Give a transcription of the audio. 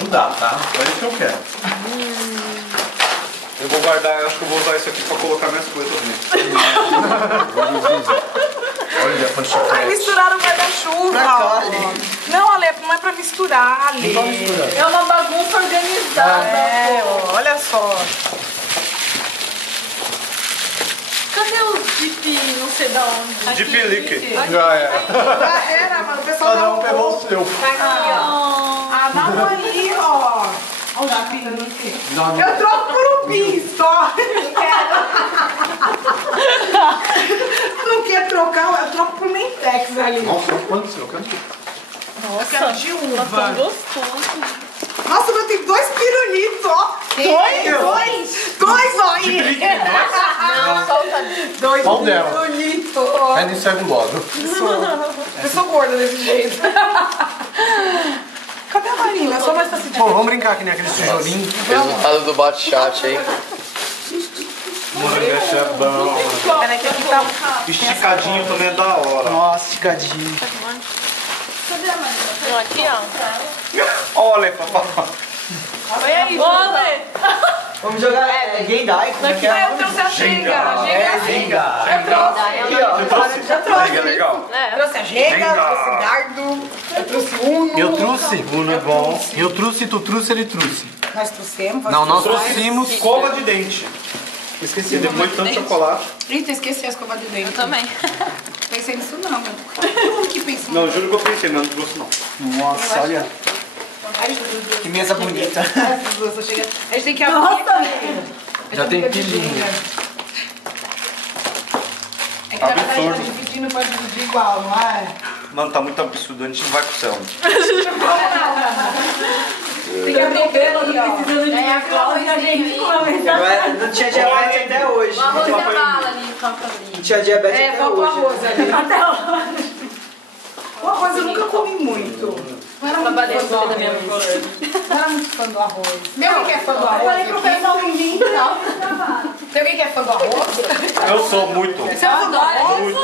ajudar, tá? Só isso que eu quero. Eu vou guardar, eu acho que eu vou usar isso aqui pra colocar minhas coisas nisso. Olha quanto chiclete. Ai, misturaram o guarda-chuva. Pra cá, Ale. Não, Ale, não é pra misturar, Ale. Não tá misturando. É uma bagunça organizada. É, ó, olha só. Cadê os Jeep, não sei da onde? De pelique. Já era. Já era, mas o pessoal Cada um não pegou o seu. Tá aqui, ó. Ah, dá uma ali, ó. Olha o Jeep aqui. Eu troco por um bis, só. Não quer trocar, eu troco por Mentex ali. Nossa, quanto seu? Quanto? Eu quero de Tá tão uva. gostoso. Nossa, eu tenho 2 pirulitos, ó. Dois, ó. Aí. Não, solta. 2 Qual dela? pirulitos, ó. Aí nem segue logo. Eu sou gorda desse jeito. Cadê a Marina? É só mais pra se Bom, vamos brincar aqui naquele tijolinho. Resultado do bate-chat aí. Mano, esse é bom. Peraí que aqui tá... Esticadinho também é da hora. Nossa, esticadinho. Cadê a Marina? Aqui, ó. Olha, papai. Oi aí, Olê. Vamos jogar Gendai. Daqui Eu trouxe a Jenga. Jenga. Eu trouxe. Já trouxe. É legal. Eu trouxe a Jenga, eu trouxe dardo, eu trouxe Uno. Eu trouxe. Uno é bom. Eu trouxe, tu trouxe, ele trouxe. Nós trouxemos. Não, nós trouxe. trouxemos. Escova de dente. Esqueci. E depois de tanto chocolate. Eita, esqueci a escova de dente. Eu também. Pensei nisso não, meu. Todo mundo que pensou. Não, juro que eu pensei, mas não trouxe não. Nossa, olha. Que mesa bonita. A gente tem que abrir aqui. Já tem pilinha. É que na verdade a Absurdo. gente dividindo pode dividir igual, não é? Mano, tá muito absurdo, a gente não vai pro céu. Tem que abrir bêbado, precisando de É a Cláudia, a gente com a Não tinha diabetes até hoje. O arroz e a bala ali, falta ali. Não tinha diabetes É, até falta o hoje. arroz ali. O arroz eu nunca comi muito. Não era muito Trabalhei fã do com da minha arroz. mãe. Não era muito fã do arroz. Tem alguém que é fã do arroz? falei pro pessoal em mim. Tem alguém que é fã do arroz? Eu sou muito. Você é fã do arroz? Muito.